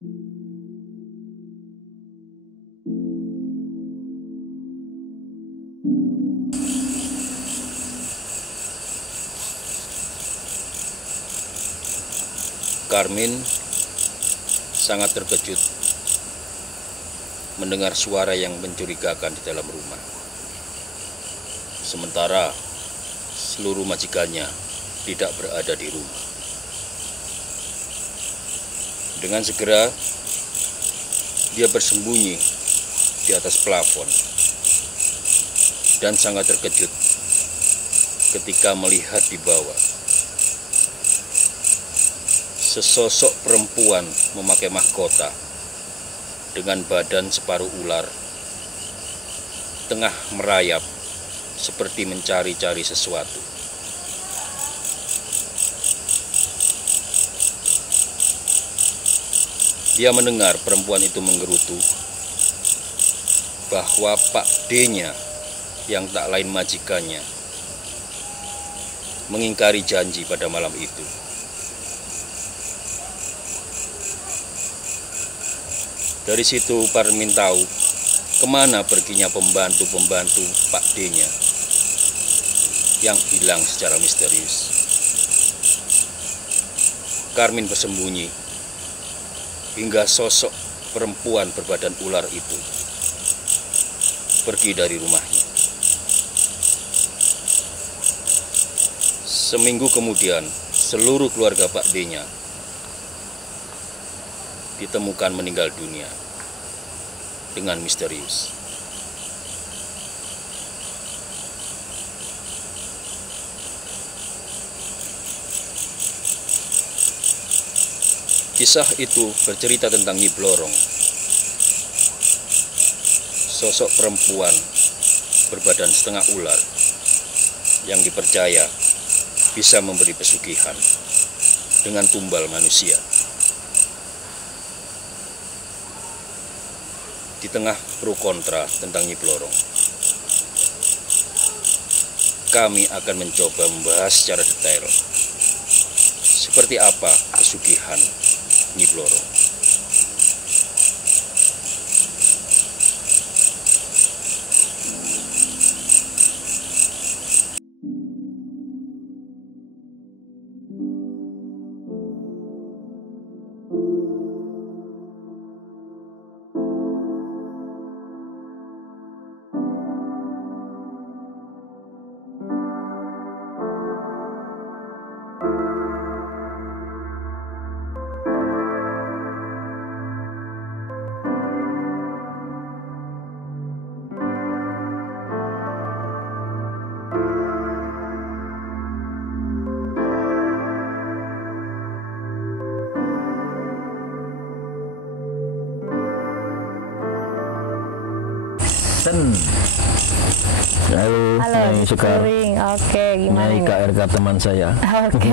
Karmin sangat terkejut mendengar suara yang mencurigakan di dalam rumah. Sementara seluruh majikannya tidak berada di rumah. Dengan segera dia bersembunyi di atas plafon dan sangat terkejut ketika melihat di bawah sesosok perempuan memakai mahkota dengan badan separuh ular tengah merayap seperti mencari-cari sesuatu. Dia mendengar perempuan itu menggerutu bahwa Pak D-nya yang tak lain majikannya mengingkari janji pada malam itu. Dari situ Karmin tahu kemana perginya pembantu-pembantu Pak D-nya yang hilang secara misterius. Karmin bersembunyi hingga sosok perempuan berbadan ular itu pergi dari rumahnya. Seminggu kemudian, seluruh keluarga Pak D-nya ditemukan meninggal dunia dengan misterius. Kisah itu bercerita tentang Nyi Blorong, sosok perempuan berbadan setengah ular yang dipercaya bisa memberi pesugihan dengan tumbal manusia. Di tengah pro kontra tentang Nyi Blorong, kami akan mencoba membahas secara detail seperti apa pesugihan Nyi Blorong. Halo, Halo, Sekar. Oke, gimana Nyai nih? KRK teman saya. Oke.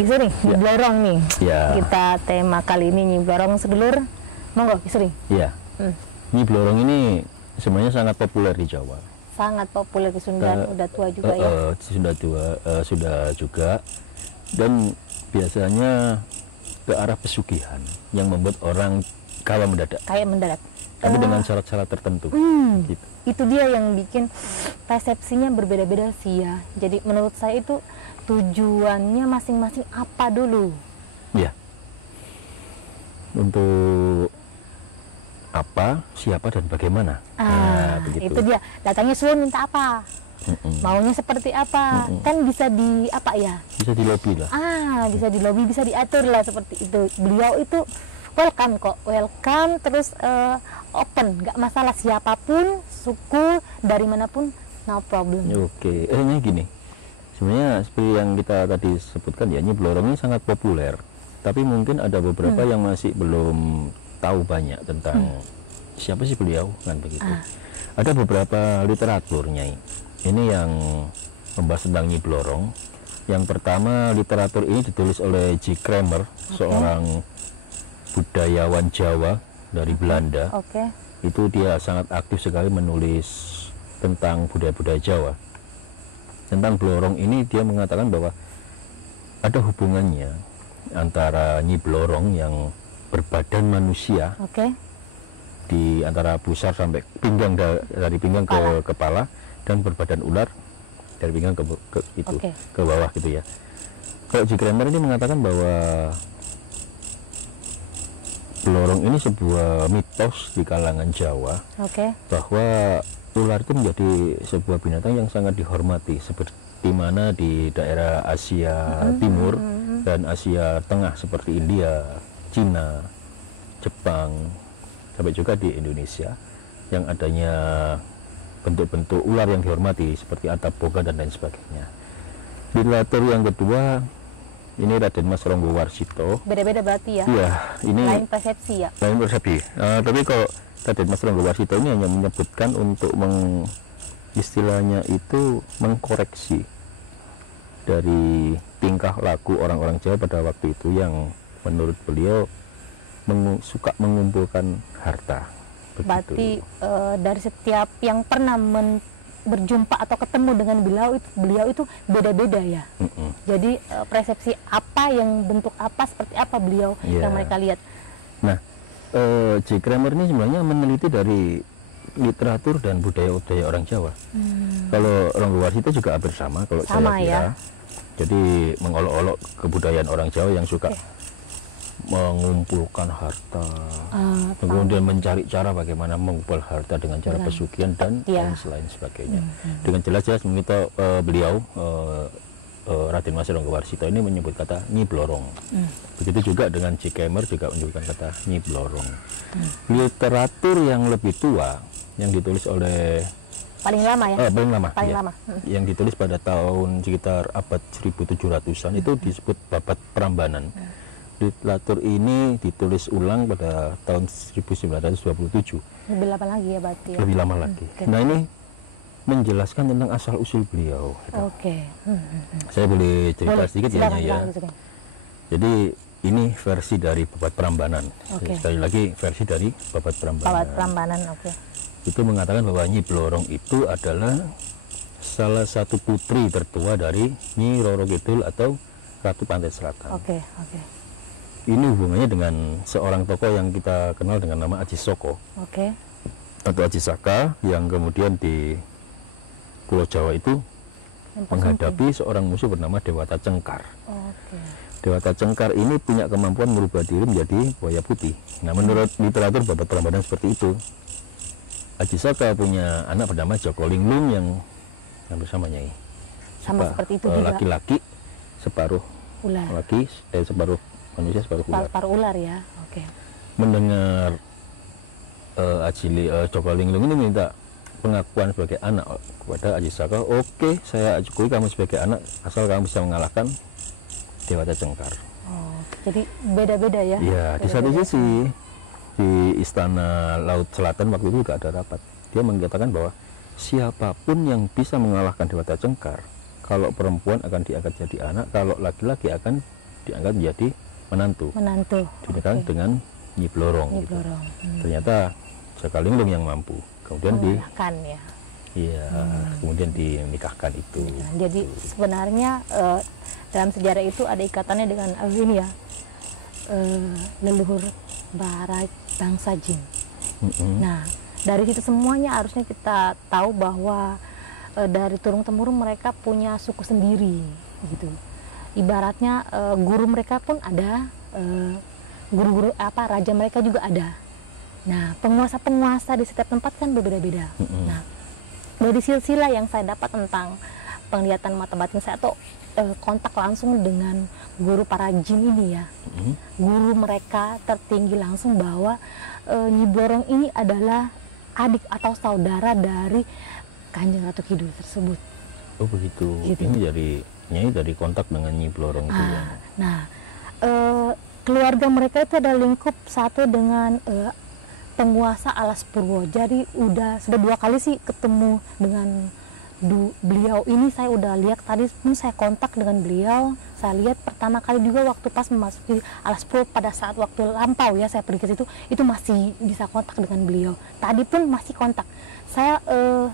Kisuri, Nyi Blorong nih. Ya. Kita tema kali ini Nyi Blorong sedulur. Monggo, Kisuri. Iya. Nyi Blorong ini sebenarnya sangat populer di Jawa. Sangat populer di Sunda, udah tua juga ya. Sudah tua, sudah juga. Dan biasanya ke arah pesugihan yang membuat orang kaya mendadak. Kayak mendadak. Tapi dengan syarat-syarat tertentu. Gitu. Itu dia yang bikin persepsinya berbeda-beda sih ya. Jadi menurut saya itu tujuannya masing-masing apa dulu? Ya. Untuk apa, siapa, dan bagaimana. Begitu. Itu dia. Datangnya suruh minta apa? Maunya seperti apa? Kan bisa di apa ya? Bisa di lobby lah. Bisa di lobby, bisa diatur lah seperti itu. Beliau itu welcome kok, welcome terus open, nggak masalah siapapun, suku dari manapun, no problem. Oke, ini gini. Sebenarnya seperti yang kita tadi sebutkan ya, Nyi Blorong ini sangat populer. Tapi mungkin ada beberapa yang masih belum tahu banyak tentang siapa sih beliau, kan begitu. Ada beberapa literatur, Nyai. Ini yang membahas tentang Nyi Blorong. Yang pertama, literatur ini ditulis oleh J. Kramer, seorang budayawan Jawa dari Belanda. Itu dia sangat aktif sekali menulis tentang budaya-budaya Jawa. Tentang Blorong ini dia mengatakan bahwa ada hubungannya antara Nyi Blorong yang berbadan manusia Oke. di antara pusar sampai pinggang, dari pinggang ke kepala, dan berbadan ular dari pinggang ke itu Oke. ke bawah gitu ya. Kalau J. Kramer ini mengatakan bahwa Blorong ini sebuah mitos di kalangan Jawa, Oke. bahwa ular itu menjadi sebuah binatang yang sangat dihormati, seperti mana di daerah Asia Timur dan Asia Tengah seperti India, Cina, Jepang, sampai juga di Indonesia, yang adanya bentuk-bentuk ular yang dihormati seperti atap boga dan lain sebagainya. Literatur yang kedua, ini Raden Mas Ronggo Warsito. Beda-beda berarti ya. Iya, ini Lain persepsi ya. lain persepsi. Tapi kalau Raden Mas Ronggo Warsito ini hanya menyebutkan untuk istilahnya itu mengkoreksi dari tingkah laku orang-orang Jawa pada waktu itu yang menurut beliau suka mengumpulkan harta. Begitu. Berarti dari setiap yang pernah berjumpa atau ketemu dengan beliau itu beda-beda ya. Jadi persepsi apa, yang bentuk apa, seperti apa beliau yang mereka lihat. Nah, J. Kramer ini sebenarnya meneliti dari literatur dan budaya-budaya orang Jawa. Kalau Ronggo Warsito juga hampir sama kalau saya kira. Ya? Jadi mengolok-olok kebudayaan orang Jawa yang suka mengumpulkan harta, kemudian mencari cara bagaimana mengumpul harta dengan cara pesugihan dan lain selain sebagainya. Dengan jelas-jelas kita beliau Raden Mas Ronggo Warsito ini menyebut kata Nyi Blorong. Begitu juga dengan J. Kramer juga menyebutkan kata Nyi Blorong. Literatur yang lebih tua yang ditulis oleh paling lama ya. Paling lama. Yang ditulis pada tahun sekitar abad 1700-an itu disebut Babat Prambanan. Literatur ini ditulis ulang pada tahun 1927. Lebih lama lagi ya berarti ya. Lebih lama lagi. Nah, ini menjelaskan tentang asal usul beliau. Oke. Saya boleh cerita sedikit ya, ya. Jadi ini versi dari Babat Prambanan. Sekali lagi versi dari Babat Prambanan. Babat Prambanan, oke. Itu mengatakan bahwa Nyi Blorong itu adalah salah satu putri tertua dari Nyi Roro Kidul atau Ratu Pantai Selatan. Oke. Ini hubungannya dengan seorang tokoh yang kita kenal dengan nama Aji Soko. Oke. Atau Aji Saka, yang kemudian di Pulau Jawa itu menghadapi seorang musuh bernama Dewata Cengkar. Oke. Dewata Cengkar ini punya kemampuan merubah diri menjadi buaya putih. Nah, menurut literatur Babat Prambanan seperti itu. Aji Saka punya anak bernama Joko Linglung yang bersama Nyai. Sama seperti itu juga. Laki-laki separuh ular. Separuh manusia, separuh ular. Separuh ular ya. Oke. Mendengar Joko Linglung ini minta pengakuan sebagai anak kepada Aji Saka. Oke, saya akui kamu sebagai anak asal kamu bisa mengalahkan Dewata Cengkar. Oh, jadi beda-beda ya? Iya, di satu sisi di Istana Laut Selatan waktu itu juga ada rapat. Dia mengatakan bahwa siapapun yang bisa mengalahkan Dewata Cengkar, kalau perempuan akan diangkat jadi anak, kalau laki-laki akan diangkat menjadi menantu. Dinikahkan dengan Nyi Blorong. Gitu. Ternyata Jaka Linglung yang mampu. Kemudian kemudian dinikahkan itu. Jadi sebenarnya dalam sejarah itu ada ikatannya dengan ini ya, leluhur barat bangsa Jin. Nah, dari situ semuanya harusnya kita tahu bahwa dari turun temurun mereka punya suku sendiri gitu. Ibaratnya guru mereka pun ada, guru-guru raja mereka juga ada. Nah, penguasa-penguasa di setiap tempat kan berbeda-beda. Nah, dari silsilah yang saya dapat tentang penglihatan mata batin saya atau kontak langsung dengan guru para jin ini ya, guru mereka tertinggi langsung bahwa Nyi Blorong ini adalah adik atau saudara dari Kanjeng Ratu Kidul tersebut. Oh begitu. Gitu. Ini dari kontak dengan Nyi Blorong itu ya. Nah, keluarga mereka itu ada lingkup satu dengan penguasa Alas Purwo. Jadi sudah 2 kali sih ketemu dengan beliau ini. Saya udah lihat tadi pun saya kontak dengan beliau. Saya lihat pertama kali juga waktu pas memasuki Alas Purwo pada saat waktu lampau ya, saya pergi ke situ itu masih bisa kontak dengan beliau. Tadi pun masih kontak. Saya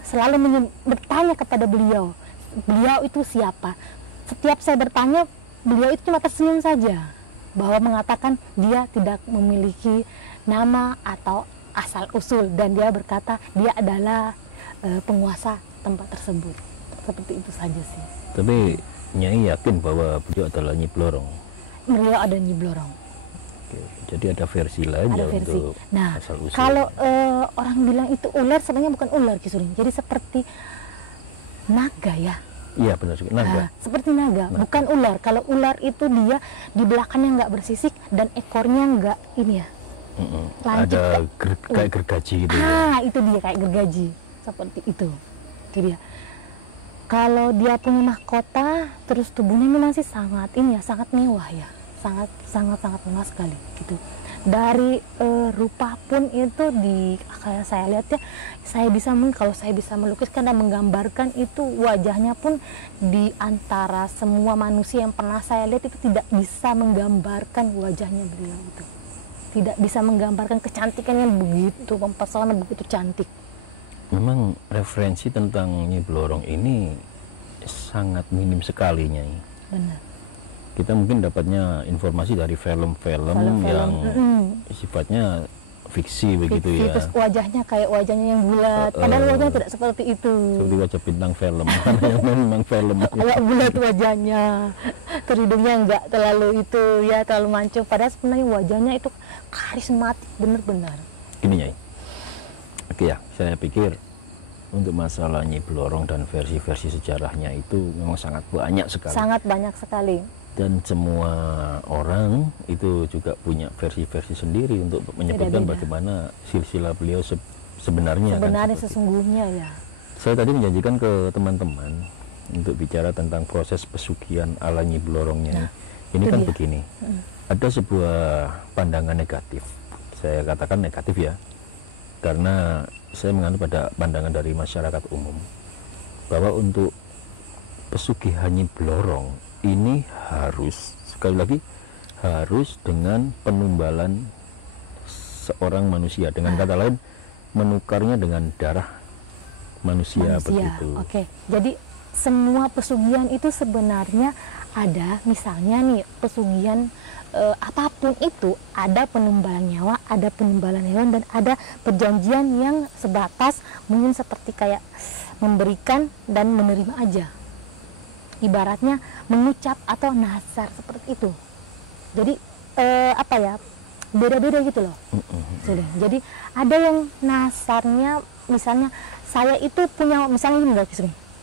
selalu bertanya kepada beliau itu siapa. Setiap saya bertanya, beliau itu cuma tersenyum saja. bahwa mengatakan dia tidak memiliki nama atau asal usul, dan dia berkata dia adalah penguasa tempat tersebut. Seperti itu saja sih. Tapi Nyai yakin bahwa beliau adalah Nyi Blorong? Beliau ada Nyi Blorong. Oke, jadi ada versi lain Ada ya versi. untuk Nah, asal usul. kalau orang bilang itu ular, sebenarnya bukan ular Ki Suling. Jadi seperti naga ya. Iya benar juga, naga. Nah, seperti naga, bukan ular. Kalau ular itu dia di belakangnya nggak bersisik dan ekornya nggak ini ya. Lancip Ada kayak gergaji gitu ya. Itu dia kayak gergaji. Seperti itu. Itu dia. Kalau dia punya mahkota, terus tubuhnya memang sih sangat ini ya, sangat mewah ya. Sangat mewah sekali gitu. Dari rupa pun itu kayak saya lihat ya, kalau saya bisa melukiskan dan menggambarkan itu, wajahnya pun di antara semua manusia yang pernah saya lihat itu tidak bisa menggambarkan wajahnya beliau itu. Tidak bisa menggambarkan kecantikannya begitu mempesona, begitu cantik. Memang referensi tentang Nyi Blorong ini sangat minim sekali, Nyai. Benar. Kita mungkin dapatnya informasi dari film-film yang sifatnya fiksi begitu ya. Terus wajahnya kayak wajahnya yang bulat, padahal wajahnya tidak seperti itu. Seperti wajah bintang film, yang memang film. Agak bulat wajahnya, hidungnya enggak terlalu itu ya, terlalu mancung. Padahal sebenarnya wajahnya itu karismatik benar-benar. Gini, Nyai. Oke ya, saya pikir untuk masalah Nyi Blorong dan versi-versi sejarahnya itu memang sangat banyak sekali. Sangat banyak sekali. Dan semua orang itu juga punya versi-versi sendiri untuk menyebutkan bagaimana silsilah beliau sebenarnya. Sebenarnya sesungguhnya ya. Saya tadi menjanjikan ke teman-teman untuk bicara tentang proses pesugihan ala Nyi Blorongnya. Ini kan dia. Begini, ada sebuah pandangan negatif. Saya katakan negatif ya, karena saya menganut pada pandangan dari masyarakat umum bahwa untuk pesugihan Nyi Blorong ini harus, sekali lagi, harus dengan penumbalan seorang manusia. Dengan kata lain, menukarnya dengan darah manusia. Begitu. Oke, jadi semua pesugihan itu sebenarnya ada, misalnya nih pesugihan apapun itu, ada penumbalan nyawa, ada penumbalan hewan, dan ada perjanjian yang sebatas mungkin seperti kayak memberikan dan menerima aja. Ibaratnya mengucap atau nazar seperti itu. Jadi beda-beda gitu loh. Jadi ada yang nazarnya, misalnya saya itu punya, misalnya gini loh,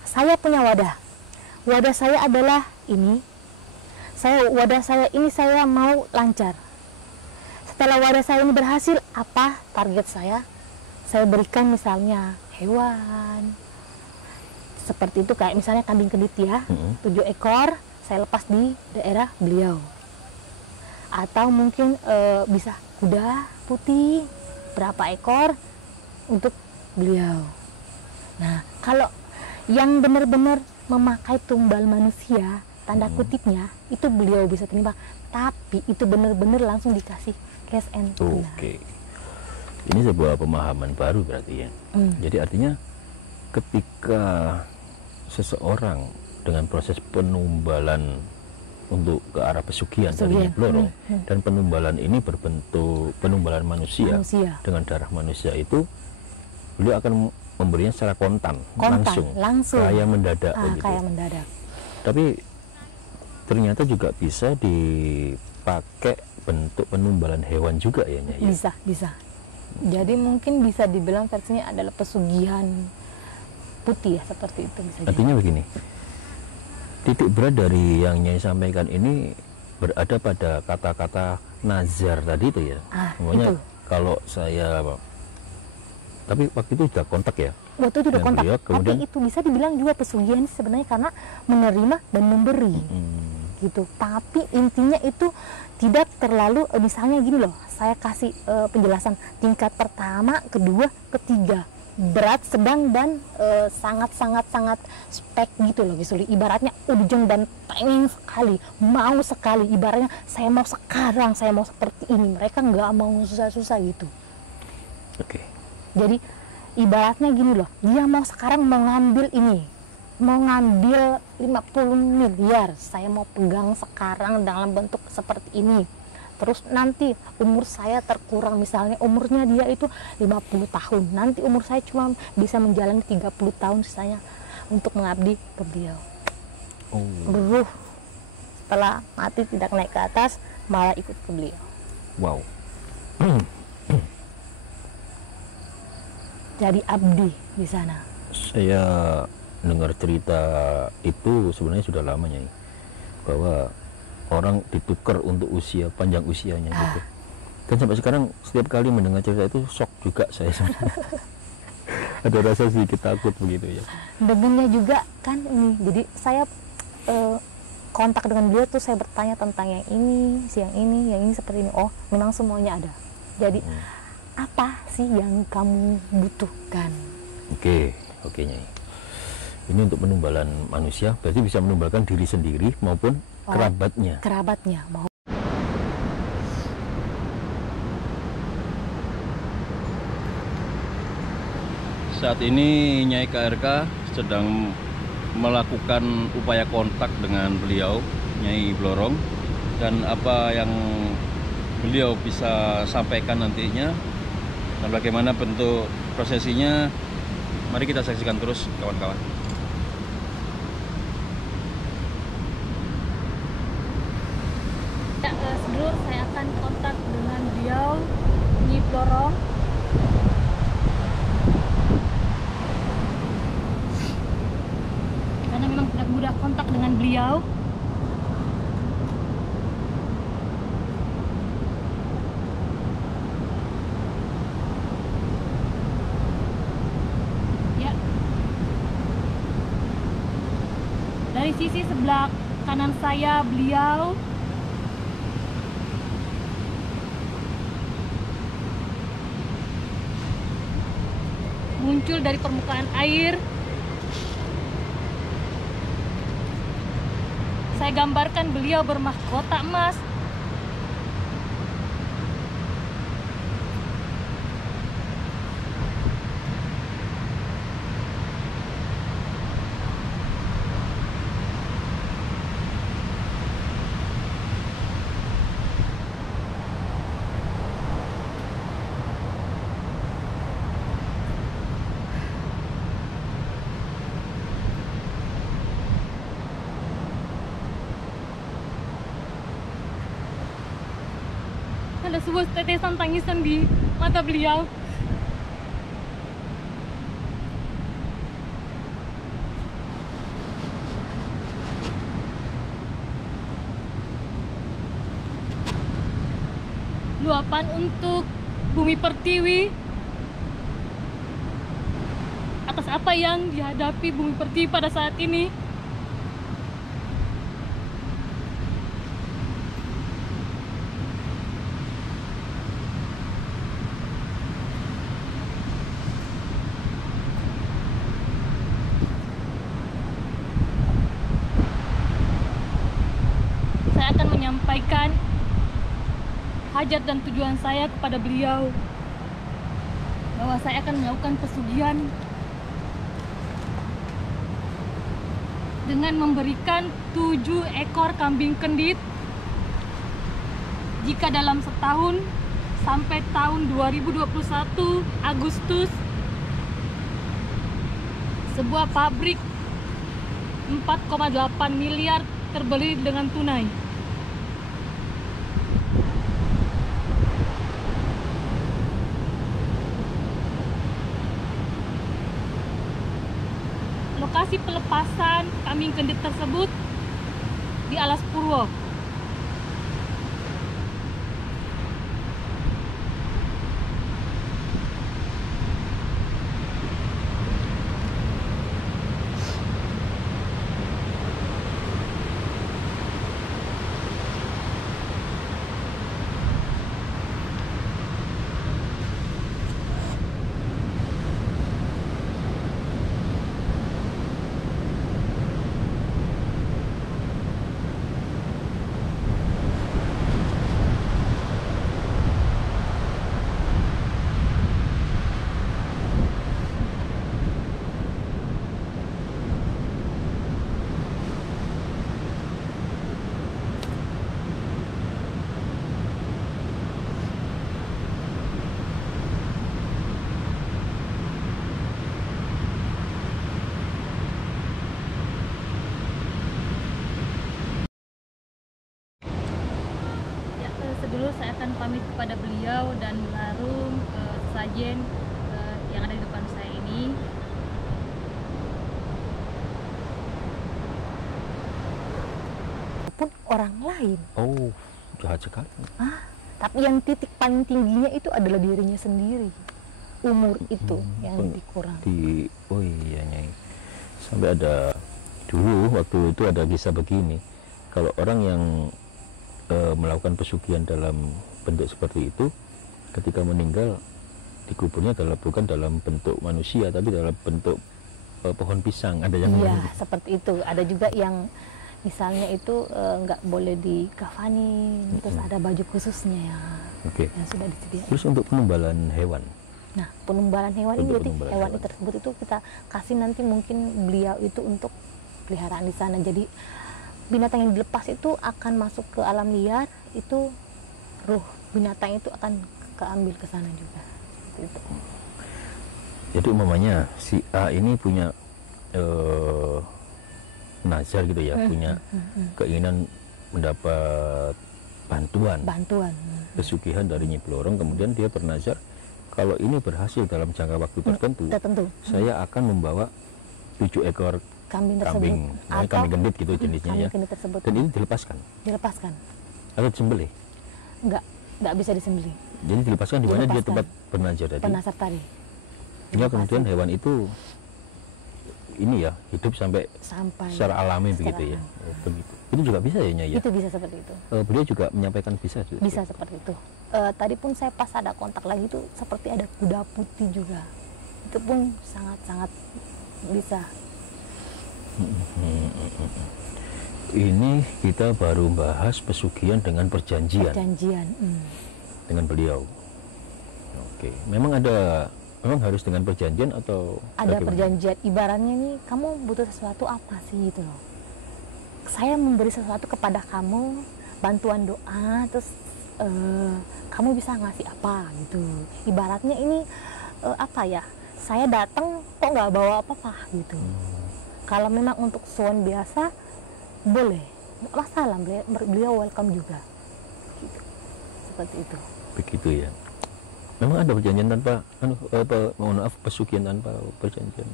saya punya wadah saya adalah ini, wadah saya ini saya mau lancar. Setelah wadah saya ini berhasil, apa target saya berikan misalnya hewan seperti itu, kayak misalnya kambing kedit ya, 7 ekor saya lepas di daerah beliau, atau mungkin bisa kuda putih berapa ekor untuk beliau. Nah, kalau yang benar-benar memakai tumbal manusia, tanda kutipnya, itu beliau bisa terima, tapi itu benar-benar langsung dikasih cash and tunai. Oke, ini sebuah pemahaman baru berarti ya. Jadi artinya ketika seseorang dengan proses penumbalan untuk ke arah pesugihan dari Nyi Blorong, dan penumbalan ini berbentuk penumbalan manusia dengan darah manusia, itu beliau akan memberinya secara kontan langsung kayak mendadak begitu. Kayak mendadak. Tapi ternyata juga bisa dipakai bentuk penumbalan hewan juga ya, Nyai? Bisa. Jadi mungkin bisa dibilang versinya adalah pesugihan putih ya, seperti itu bisa. Artinya begini, titik berat dari yang Nyai sampaikan ini berada pada kata-kata nazar tadi itu ya. Pokoknya kalau saya, tapi waktu itu sudah kontak ya. Waktu itu sudah kontak, kemudian, tapi itu bisa dibilang juga pesugihan sebenarnya karena menerima dan memberi. Gitu. Tapi intinya itu tidak terlalu, misalnya gini loh, saya kasih penjelasan tingkat pertama, kedua, ketiga, berat, sedang, dan sangat spek gitu loh, ibaratnya urgent dan pengen sekali, mau sekali, ibaratnya saya mau sekarang, saya mau seperti ini, mereka nggak mau susah-susah gitu. Jadi ibaratnya gini loh, dia mau sekarang mau ngambil ini, mau ngambil 50 miliar, saya mau pegang sekarang dalam bentuk seperti ini, Terus nanti umur saya terkurang, misalnya umurnya dia itu 50 tahun, nanti umur saya cuma bisa menjalani 30 tahun sisanya untuk mengabdi ke beliau. Ruh setelah mati tidak naik ke atas, malah ikut ke beliau. Wow. Jadi abdi di sana. Saya dengar cerita itu sebenarnya sudah lama, Nyai, bahwa orang ditukar untuk usia, panjang usianya gitu. Kan sampai sekarang setiap kali mendengar cerita itu shock juga saya sebenarnya. Ada rasa sedikit takut begitu ya. Dengannya juga kan ini, jadi saya kontak dengan beliau tuh, saya bertanya tentang yang ini seperti ini. Oh, memang semuanya ada. Jadi apa sih yang kamu butuhkan? Oke, Nyai. Ini untuk penumbalan manusia, berarti bisa menumbalkan diri sendiri maupun kerabatnya. Mau. Saat ini Nyai KRK sedang melakukan upaya kontak dengan beliau, Nyai Blorong, dan apa yang beliau bisa sampaikan nantinya dan bagaimana bentuk prosesinya, mari kita saksikan terus kawan-kawan. Sedulur, saya akan kontak dengan beliau, Nyi Blorong. Karena memang tidak mudah kontak dengan beliau. Ya. Dari sisi sebelah kanan saya beliau. Muncul dari permukaan air. Saya gambarkan beliau bermahkota emas. Ada sebuah tetesan tangisan di mata beliau. Luapan untuk bumi pertiwi. Atas apa yang dihadapi bumi pertiwi pada saat ini. Saya akan menyampaikan hajat dan tujuan saya kepada beliau, bahwa saya akan melakukan pesugihan dengan memberikan 7 ekor kambing kendit jika dalam setahun sampai tahun 2021 Agustus sebuah pabrik 4,8 miliar terbeli dengan tunai. Lokasi pelepasan kambing kendit tersebut di Alas Purwo. beliau dan Larung Sajen yang ada di depan saya ini. Pun orang lain. Oh, jahat sekali. Tapi yang titik paling tingginya itu adalah dirinya sendiri. Umur itu yang dikurang. Oh iya Nyai. Sampai ada dulu waktu itu ada kisah begini. Kalau orang yang melakukan pesugihan dalam bentuk seperti itu, ketika meninggal dikuburnya bukan dalam bentuk manusia, tapi dalam bentuk pohon pisang. Ada yang Iya, begitu. seperti itu. Ada juga yang misalnya itu nggak boleh dikafani, terus ada baju khususnya ya Oke. yang sudah disediakan. Terus untuk penumbalan hewan, Nah, penumbalan hewan ini Untuk jadi penumbalan hewan hewan. tersebut itu kita kasih nanti mungkin beliau itu untuk peliharaan di sana. Jadi binatang yang dilepas itu akan masuk ke alam liar, itu ruh binatang itu akan keambil ke sana juga. Seperti itu. jadi umpamanya si A ini punya nazar gitu ya, punya keinginan mendapat bantuan Bantuan. pesugihan dari Nyi Blorong, kemudian dia bernazar kalau ini berhasil dalam jangka waktu tertentu, Tertentu. saya akan membawa 7 ekor Kambing tersebut kambing, namanya kambing gendut gitu jenisnya ya, kambing gendut tersebut dan ini dilepaskan dilepaskan. atau disembelih. Nggak bisa disembelih. Jadi dilepaskan di mana dia Dilepaskan. tempat bernazar tadi. Penasar tadi. Hingga kemudian hewan itu ini ya hidup sampai Sampai secara alami secara begitu ya. alami. Oh, begitu. Itu juga bisa ya Nyai ya. Itu bisa seperti itu. Beliau juga menyampaikan bisa. Bisa seperti itu. Tadi pun saya pas ada kontak lagi tuh seperti ada kuda putih juga. Itu pun sangat-sangat bisa. Ini kita baru bahas pesugihan dengan perjanjian Perjanjian. dengan beliau. Oke, memang harus dengan perjanjian atau Ada bagaimana? perjanjian. Ibaratnya nih kamu butuh sesuatu apa sih gitu loh. Saya memberi sesuatu kepada kamu, bantuan doa, terus kamu bisa ngasih apa gitu. Ibaratnya ini apa ya? Saya datang kok nggak bawa apa-apa gitu. Kalau memang untuk sowan biasa boleh, nggak masalah, beliau welcome juga. Gitu. Seperti itu. Begitu ya. Memang ada perjanjian tanpa mohon maaf, pesugihan tanpa perjanjian.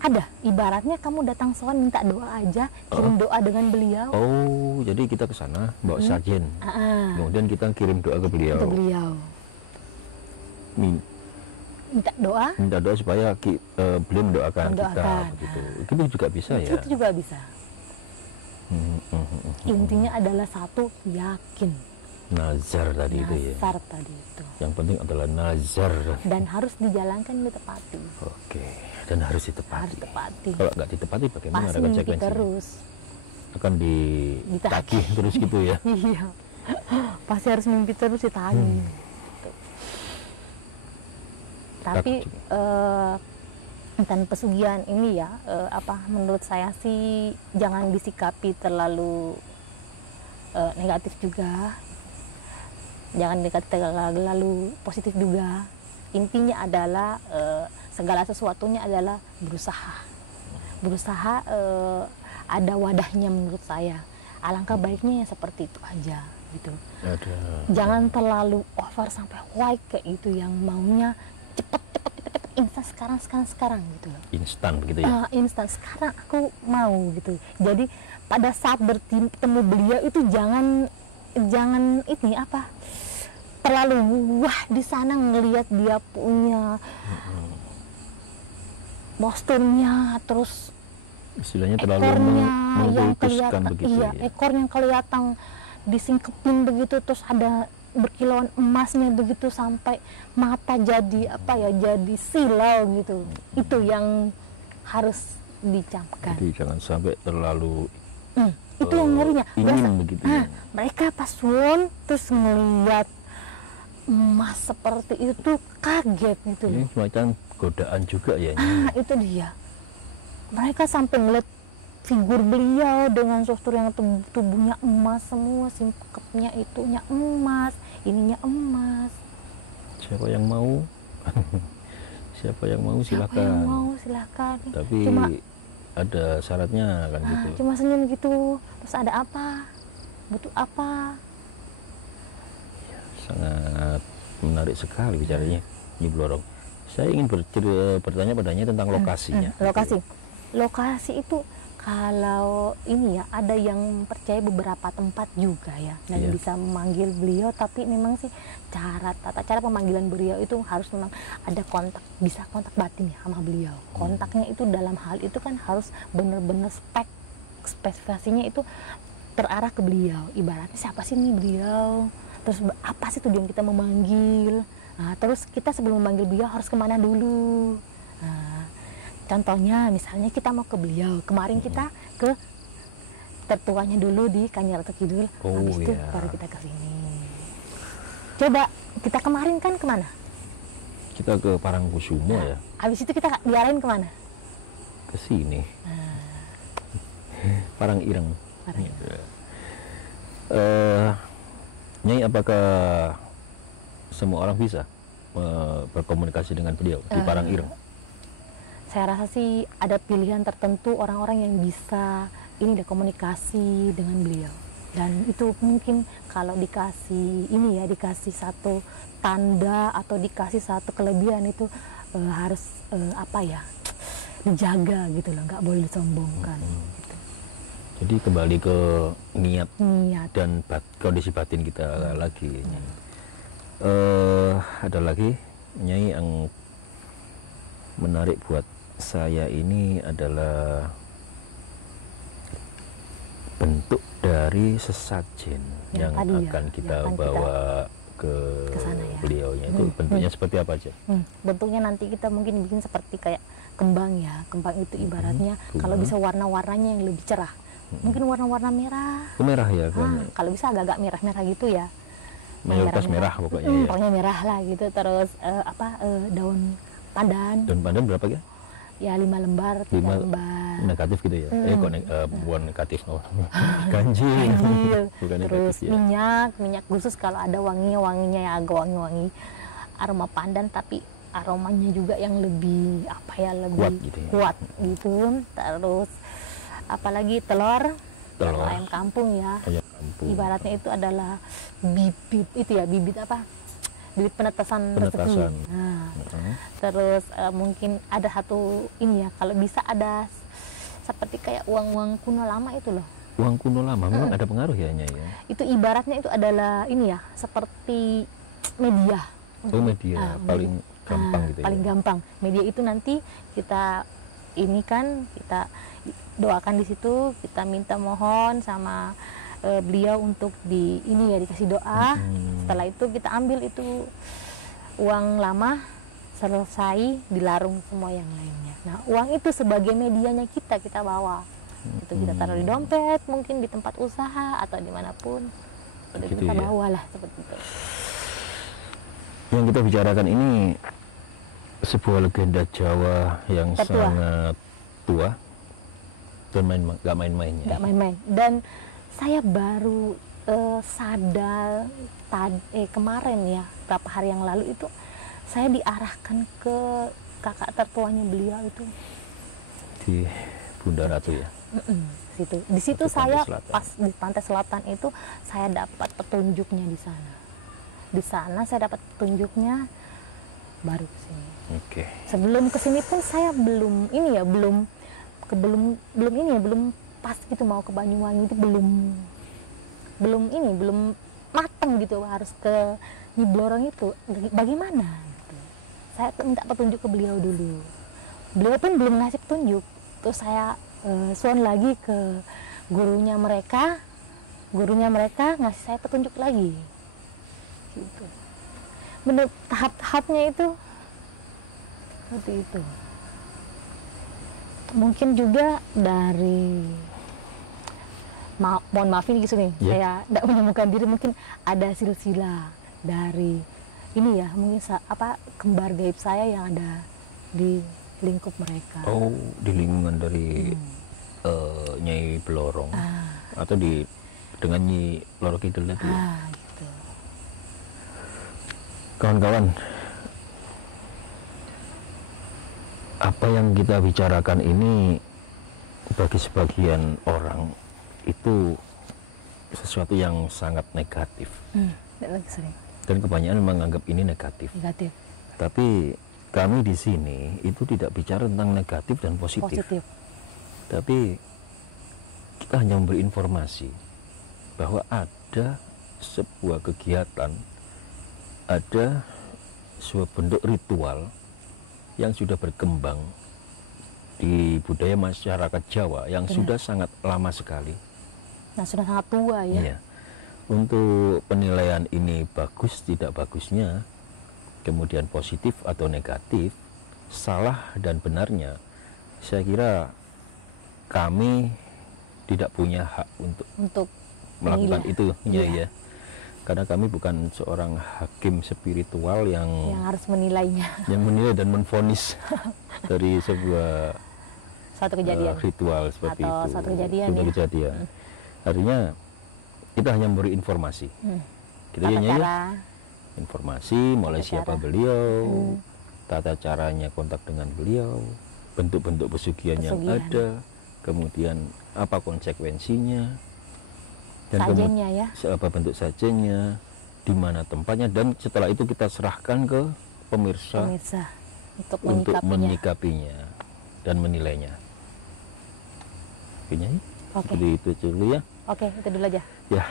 Ada, ibaratnya kamu datang sowan minta doa aja, kirim doa dengan beliau. Oh, jadi kita ke sana bawa sajen. Kemudian kita kirim doa ke beliau. Untuk beliau minta doa, Minta doa supaya beliau mendoakan kita Mendoakan. begitu. Itu juga bisa ya. itu juga bisa. Hmm. Intinya adalah satu, yakin. Nazar tadi itu ya. Nasar tadi itu. Yang penting adalah nazar. Dan harus dijalankan, ditepati. Oke, dan harus ditepati. Harus tepati. Kalau nggak ditepati bagaimana Pasti mimpi konsekuensinya? terus. Akan ditagih terus gitu ya. Iya. Pasti harus mimpi terus ditagih. Gitu. Tapi tentang pesugihan ini ya, menurut saya sih jangan disikapi terlalu negatif juga. Jangan terlalu positif juga. Intinya adalah segala sesuatunya adalah berusaha ada wadahnya menurut saya. Alangkah baiknya ya seperti itu aja gitu. Ada. Jangan terlalu over sampai why kayak itu, yang maunya cepet instan sekarang gitu loh. Instan begitu ya. Instan sekarang aku mau gitu. Jadi pada saat bertemu beliau itu jangan ini terlalu wah di sana ngelihat dia punya posturnya, terus Istilahnya terlalu ekornya yang mengkultuskan kelihatan, begitu ya. ekor yang kelihatan disingkepin begitu, terus ada berkilauan emasnya begitu sampai mata jadi jadi silau gitu. Itu yang harus dicamkan. Jadi jangan sampai terlalu Itu yang ngerinya. ingin begitu ya. Mereka pas suwon terus ngelihat emas seperti itu kaget gitu Ini loh. semacam godaan juga ya. Nyi. Itu dia. Mereka sampai ngeliat figur beliau dengan postur yang tubuhnya emas semua, singkepnya itunya emas, ininya emas. Siapa yang mau? Siapa yang mau Siapa silakan. yang mau silahkan. Tapi Cuma- ada syaratnya kan gitu. Cuma senyum gitu. Terus ada apa? Butuh apa? Sangat menarik sekali bicaranya Nyi Blorong. Saya ingin bertanya padanya tentang lokasinya. Lokasi itu kalau ini ya, ada yang percaya beberapa tempat juga ya, dan Iya. bisa memanggil beliau, tapi memang sih tata cara pemanggilan beliau itu harus memang ada kontak, bisa kontak batin ya sama beliau. Kontaknya itu dalam hal itu kan harus benar-benar spesifikasinya itu terarah ke beliau. Ibaratnya siapa sih nih beliau, terus apa sih tujuan kita memanggil, nah, terus kita sebelum memanggil beliau harus kemana dulu. Nah, contohnya misalnya kita mau ke beliau, kemarin kita ke tertuanya dulu di Kanyaroto Kidul, habis itu iya. baru kita ke sini. Coba kita kemarin kan kemana? Kita ke Parangkusumo ya, Habis itu kita diarahin kemana? ke sini. Parang Ireng. Nyai, apakah semua orang bisa berkomunikasi dengan beliau di Parang Ireng? Saya rasa sih ada pilihan tertentu orang-orang yang bisa ini deh komunikasi dengan beliau, dan itu mungkin kalau dikasih ini ya, dikasih satu tanda atau dikasih satu kelebihan itu harus apa ya, dijaga gitu loh, nggak boleh disombongkan. Gitu. Jadi kembali ke niat Niat. dan kondisi batin kita lagi. Ada lagi Nyai yang menarik buat saya ini adalah bentuk dari sesajen yang tadi ya, akan kita yang akan bawa ke kesana ya. beliaunya. Itu bentuknya seperti apa aja? Bentuknya nanti kita mungkin bikin seperti kayak kembang ya. Kembang itu ibaratnya bunga. kalau bisa warna-warnanya yang lebih cerah. Mungkin warna-warna merah. Merah ya kayaknya. Kalau bisa agak-agak merah-merah gitu ya. Mayoritas merah pokoknya ya. Pokoknya merah lah gitu. Terus daun pandan. Daun pandan berapa ya? Ya 5 lembar, 3 5 lembar. negatif gitu ya? Bukan negatif, ganjil. Bukan Terus negatif ya. minyak khusus kalau ada wanginya yang agak wangi-wangi. Aroma pandan tapi aromanya juga yang lebih apa ya, lebih Kuat gitu ya. kuat gitu. Terus apalagi telur ayam kampung ya. Ayam kampung. Ibaratnya itu adalah bibit itu ya, bibit apa? Bibit penetasan rezeki. Nah, terus mungkin ada satu ini ya, kalau bisa ada seperti kayak uang-uang kuno lama itu loh. Uang kuno lama memang ada pengaruh ya Nyai ya. Itu ibaratnya itu adalah ini ya, seperti media. Oh media paling gampang gitu Paling ya. gampang. Media itu nanti kita ini kan kita doakan di situ, kita minta mohon sama beliau untuk di ini ya, dikasih doa. Setelah itu kita ambil itu uang lama, selesai dilarung semua yang lainnya. Nah, uang itu sebagai medianya kita bawa. Itu kita taruh di dompet, mungkin di tempat usaha atau dimanapun. Udah Gitu kita ya. bawa lah seperti itu. Yang kita bicarakan ini sebuah legenda Jawa yang Tertua. sangat tua dan nggak main-mainnya. Nggak main-main. Dan saya baru sadar kemarin ya, beberapa hari yang lalu itu saya diarahkan ke kakak tertuanya beliau itu Di Bunda Ratu ya. situ. Di situ Di Pantai saya Selatan. pas di Pantai Selatan itu saya dapat petunjuknya di sana. Di sana saya dapat petunjuknya baru kesini. Oke. Sebelum kesini pun saya belum ini ya, belum pas gitu mau ke Banyuwangi itu belum mateng gitu, harus ke Nyi Blorong itu bagaimana gitu. Saya minta petunjuk ke beliau dulu, beliau pun belum ngasih petunjuk. Terus saya suan lagi ke gurunya mereka ngasih saya petunjuk lagi gitu. Menurut tahap-tahapnya itu seperti itu. Mungkin juga dari mohon maaf ini gitu nih, saya tidak menemukan diri, mungkin ada silsilah dari ini ya, mungkin kembar gaib saya yang ada di lingkup mereka. Oh, di lingkungan dari Nyai Blorong atau dengan Nyi Loro Kidul tadi. Gitu. Kawan-kawan, apa yang kita bicarakan ini bagi sebagian orang itu sesuatu yang sangat negatif. Tidak lagi sering. Dan kebanyakan menganggap ini negatif. Negatif. Tapi kami di sini itu tidak bicara tentang negatif dan positif. Positif. Tapi kita hanya memberi informasi bahwa ada sebuah kegiatan, ada sebuah bentuk ritual yang sudah berkembang di budaya masyarakat Jawa yang Benar. sudah sangat lama sekali. Nah, sudah sangat tua ya. Iya. Untuk penilaian ini bagus tidak bagusnya, kemudian positif atau negatif, salah dan benarnya, saya kira kami tidak punya hak untuk melakukan menilai. itu, ya, Iya. ya. Karena kami bukan seorang hakim spiritual yang harus menilainya. yang menilai dan menvonis dari sebuah Suatu kejadian. ritual seperti Atau itu. suatu kejadian, Suatu ya. kejadian. Artinya kita hanya memberi informasi. Kita Tata hanya ya, cara. informasi mulai Tata siapa cara. beliau, tata caranya kontak dengan beliau, bentuk-bentuk pesugihan yang Pesugihan. ada, kemudian apa konsekuensinya, dan Sajennya ya. apa bentuk sajennya, di mana tempatnya, dan setelah itu kita serahkan ke pemirsa Pemirsa untuk untuk menyikapinya. menyikapinya dan menilainya. Oke, Nyai? Oke. Seperti itu dulu ya. Oke, itu dulu aja. Ya,